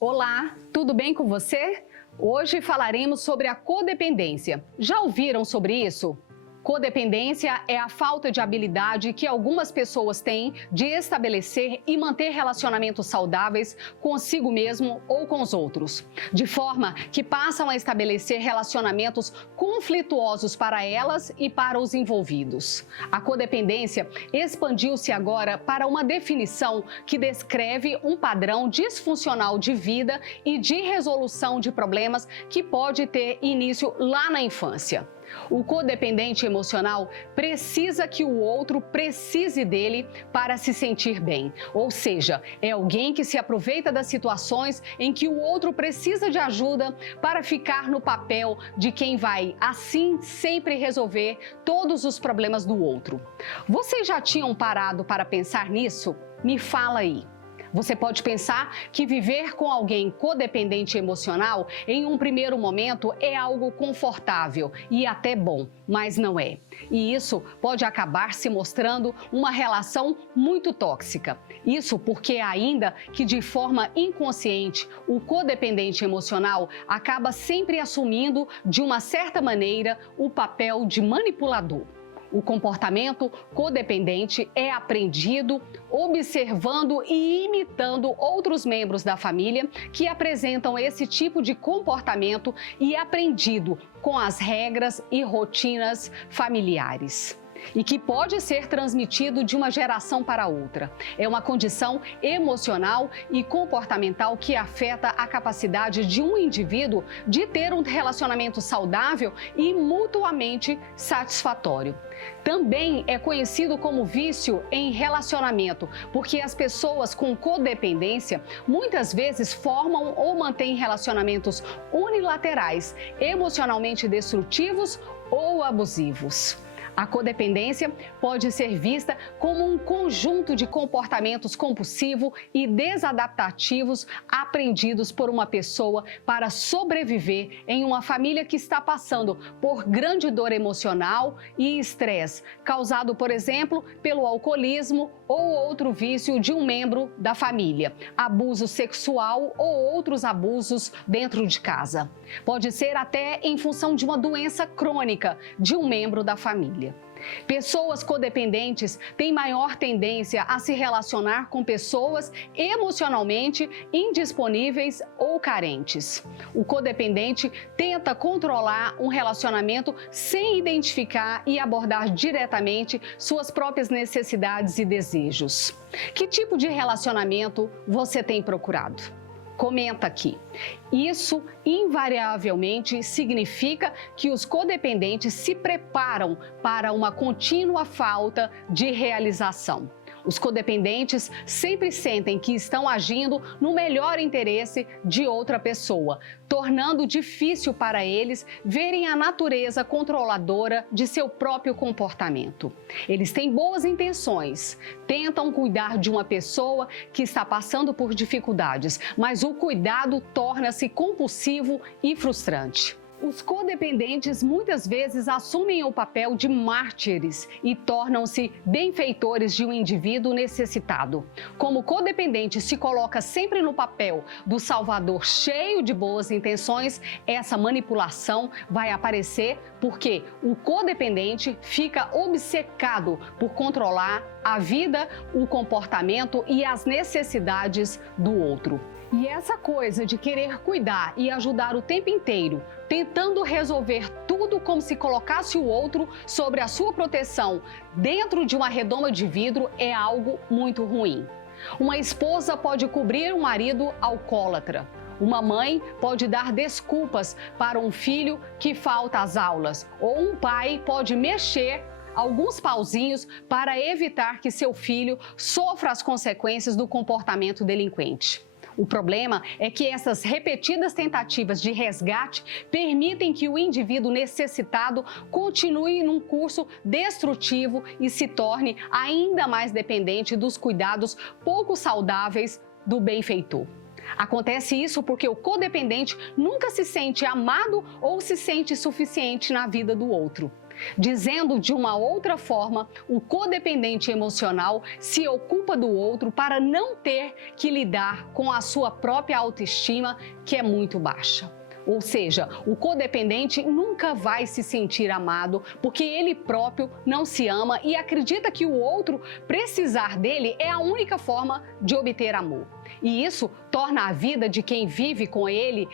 Olá, tudo bem com você? Hoje falaremos sobre a codependência. Já ouviram sobre isso? Codependência é a falta de habilidade que algumas pessoas têm de estabelecer e manter relacionamentos saudáveis consigo mesmo ou com os outros, de forma que passam a estabelecer relacionamentos conflituosos para elas e para os envolvidos. A codependência expandiu-se agora para uma definição que descreve um padrão disfuncional de vida e de resolução de problemas que pode ter início lá na infância. O codependente emocional precisa que o outro precise dele para se sentir bem. Ou seja, é alguém que se aproveita das situações em que o outro precisa de ajuda para ficar no papel de quem vai, assim, sempre resolver todos os problemas do outro. Vocês já tinham parado para pensar nisso? Me fala aí. Você pode pensar que viver com alguém codependente emocional em um primeiro momento é algo confortável e até bom, mas não é. E isso pode acabar se mostrando uma relação muito tóxica. Isso porque ainda que de forma inconsciente, o codependente emocional acaba sempre assumindo de uma certa maneira o papel de manipulador. O comportamento codependente é aprendido observando e imitando outros membros da família que apresentam esse tipo de comportamento e aprendido com as regras e rotinas familiares. E que pode ser transmitido de uma geração para outra. É uma condição emocional e comportamental que afeta a capacidade de um indivíduo de ter um relacionamento saudável e mutuamente satisfatório. Também é conhecido como vício em relacionamento, porque as pessoas com codependência muitas vezes formam ou mantêm relacionamentos unilaterais, emocionalmente destrutivos ou abusivos. A codependência pode ser vista como um conjunto de comportamentos compulsivos e desadaptativos aprendidos por uma pessoa para sobreviver em uma família que está passando por grande dor emocional e estresse, causado, por exemplo, pelo alcoolismo ou outro vício de um membro da família, abuso sexual ou outros abusos dentro de casa. Pode ser até em função de uma doença crônica de um membro da família. Pessoas codependentes têm maior tendência a se relacionar com pessoas emocionalmente indisponíveis ou carentes. O codependente tenta controlar um relacionamento sem identificar e abordar diretamente suas próprias necessidades e desejos. Que tipo de relacionamento você tem procurado? Comenta aqui. Isso invariavelmente significa que os codependentes se preparam para uma contínua falta de realização. Os codependentes sempre sentem que estão agindo no melhor interesse de outra pessoa, tornando difícil para eles verem a natureza controladora de seu próprio comportamento. Eles têm boas intenções, tentam cuidar de uma pessoa que está passando por dificuldades, mas o cuidado torna-se compulsivo e frustrante. Os codependentes muitas vezes assumem o papel de mártires e tornam-se benfeitores de um indivíduo necessitado. Como o codependente se coloca sempre no papel do salvador cheio de boas intenções, essa manipulação vai aparecer porque o codependente fica obcecado por controlar a vida, o comportamento e as necessidades do outro. E essa coisa de querer cuidar e ajudar o tempo inteiro, tentando resolver tudo como se colocasse o outro sobre a sua proteção dentro de uma redoma de vidro é algo muito ruim. Uma esposa pode cobrir um marido alcoólatra. Uma mãe pode dar desculpas para um filho que falta às aulas. Ou um pai pode mexer alguns pauzinhos para evitar que seu filho sofra as consequências do comportamento delinquente. O problema é que essas repetidas tentativas de resgate permitem que o indivíduo necessitado continue num curso destrutivo e se torne ainda mais dependente dos cuidados pouco saudáveis do benfeitor. Acontece isso porque o codependente nunca se sente amado ou se sente suficiente na vida do outro. Dizendo de uma outra forma, o codependente emocional se ocupa do outro para não ter que lidar com a sua própria autoestima, que é muito baixa. Ou seja, o codependente nunca vai se sentir amado porque ele próprio não se ama e acredita que o outro precisar dele é a única forma de obter amor. E isso torna a vida de quem vive com ele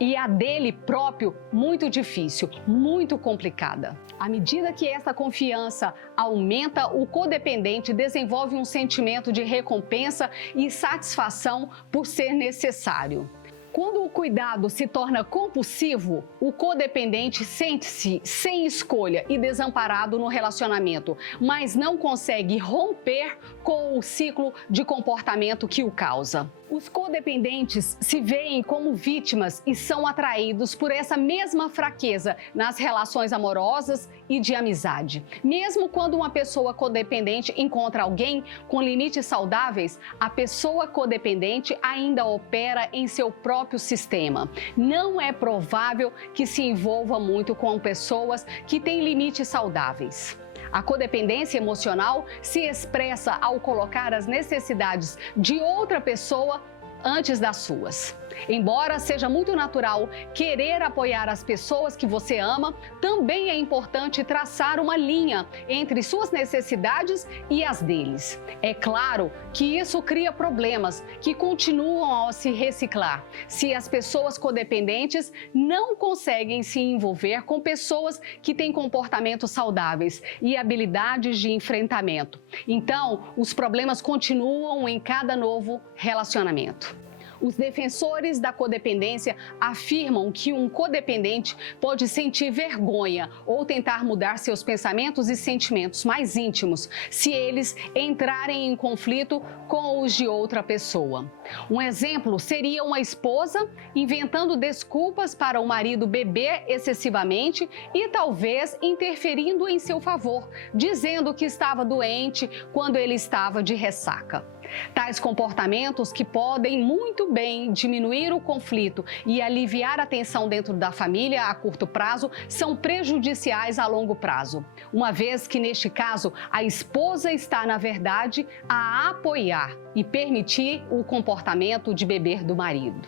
e a dele próprio muito difícil, muito complicada. À medida que essa confiança aumenta, o codependente desenvolve um sentimento de recompensa e satisfação por ser necessário. Quando o cuidado se torna compulsivo, o codependente sente-se sem escolha e desamparado no relacionamento, mas não consegue romper com o ciclo de comportamento que o causa. Os codependentes se veem como vítimas e são atraídos por essa mesma fraqueza nas relações amorosas e de amizade. Mesmo quando uma pessoa codependente encontra alguém com limites saudáveis, a pessoa codependente ainda opera em seu próprio sistema. Não é provável que se envolva muito com pessoas que têm limites saudáveis. A codependência emocional se expressa ao colocar as necessidades de outra pessoa antes das suas. Embora seja muito natural querer apoiar as pessoas que você ama, também é importante traçar uma linha entre suas necessidades e as deles. É claro que isso cria problemas que continuam a se reciclar se as pessoas codependentes não conseguem se envolver com pessoas que têm comportamentos saudáveis e habilidades de enfrentamento. Então, os problemas continuam em cada novo relacionamento. Os defensores da codependência afirmam que um codependente pode sentir vergonha ou tentar mudar seus pensamentos e sentimentos mais íntimos se eles entrarem em conflito com os de outra pessoa. Um exemplo seria uma esposa inventando desculpas para o marido beber excessivamente e talvez interferindo em seu favor, dizendo que estava doente quando ele estava de ressaca. Tais comportamentos, que podem muito bem diminuir o conflito e aliviar a tensão dentro da família a curto prazo, são prejudiciais a longo prazo, uma vez que, neste caso, a esposa está, na verdade, a apoiar e permitir o comportamento de beber do marido.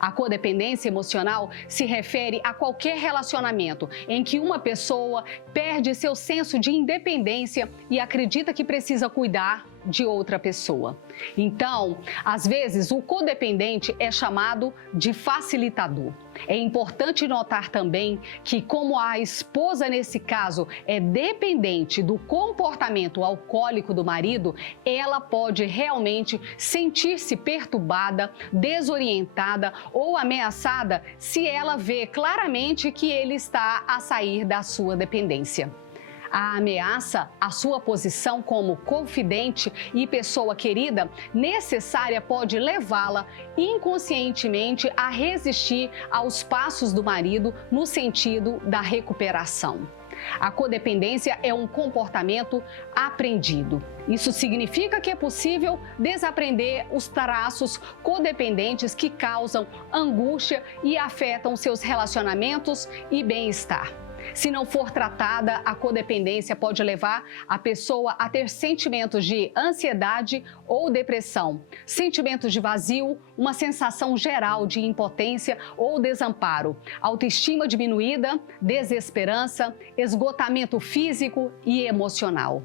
A codependência emocional se refere a qualquer relacionamento em que uma pessoa perde seu senso de independência e acredita que precisa cuidar de outra pessoa. Então, às vezes, o codependente é chamado de facilitador. É importante notar também que, como a esposa nesse caso é dependente do comportamento alcoólico do marido, ela pode realmente sentir-se perturbada, desorientada ou ameaçada se ela vê claramente que ele está a sair da sua dependência. A ameaça à sua posição como confidente e pessoa querida necessária pode levá-la inconscientemente a resistir aos passos do marido no sentido da recuperação. A codependência é um comportamento aprendido. Isso significa que é possível desaprender os traços codependentes que causam angústia e afetam seus relacionamentos e bem-estar. Se não for tratada, a codependência pode levar a pessoa a ter sentimentos de ansiedade ou depressão, sentimentos de vazio, uma sensação geral de impotência ou desamparo, autoestima diminuída, desesperança, esgotamento físico e emocional.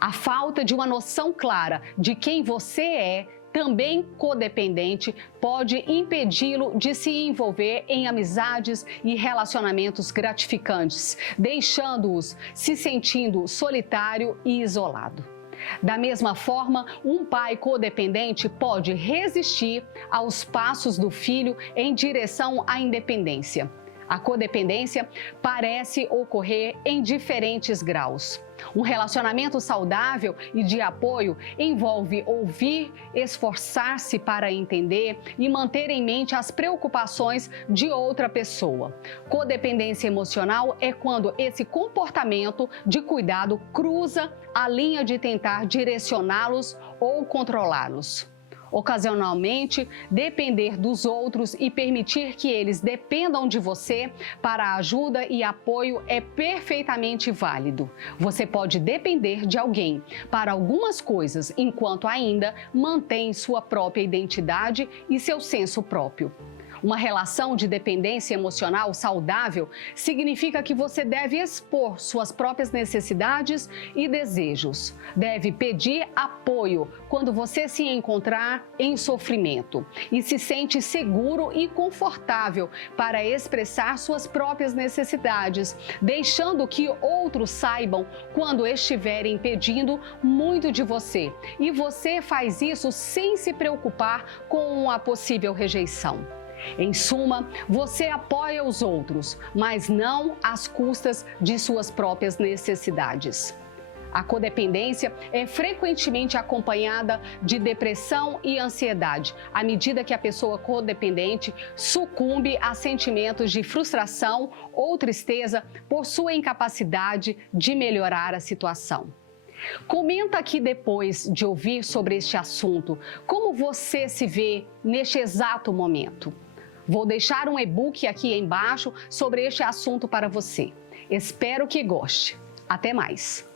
A falta de uma noção clara de quem você é, também codependente, pode impedi-lo de se envolver em amizades e relacionamentos gratificantes, deixando-os se sentindo solitário e isolado. Da mesma forma, um pai codependente pode resistir aos passos do filho em direção à independência. A codependência parece ocorrer em diferentes graus. Um relacionamento saudável e de apoio envolve ouvir, esforçar-se para entender e manter em mente as preocupações de outra pessoa. Codependência emocional é quando esse comportamento de cuidado cruza a linha de tentar direcioná-los ou controlá-los. Ocasionalmente, depender dos outros e permitir que eles dependam de você para ajuda e apoio é perfeitamente válido. Você pode depender de alguém para algumas coisas, enquanto ainda mantém sua própria identidade e seu senso próprio. Uma relação de dependência emocional saudável significa que você deve expor suas próprias necessidades e desejos. Deve pedir apoio quando você se encontrar em sofrimento e se sente seguro e confortável para expressar suas próprias necessidades, deixando que outros saibam quando estiverem pedindo muito de você. E você faz isso sem se preocupar com a possível rejeição. Em suma, você apoia os outros, mas não às custas de suas próprias necessidades. A codependência é frequentemente acompanhada de depressão e ansiedade, à medida que a pessoa codependente sucumbe a sentimentos de frustração ou tristeza por sua incapacidade de melhorar a situação. Comenta aqui depois de ouvir sobre este assunto, como você se vê neste exato momento. Vou deixar um e-book aqui embaixo sobre este assunto para você. Espero que goste. Até mais!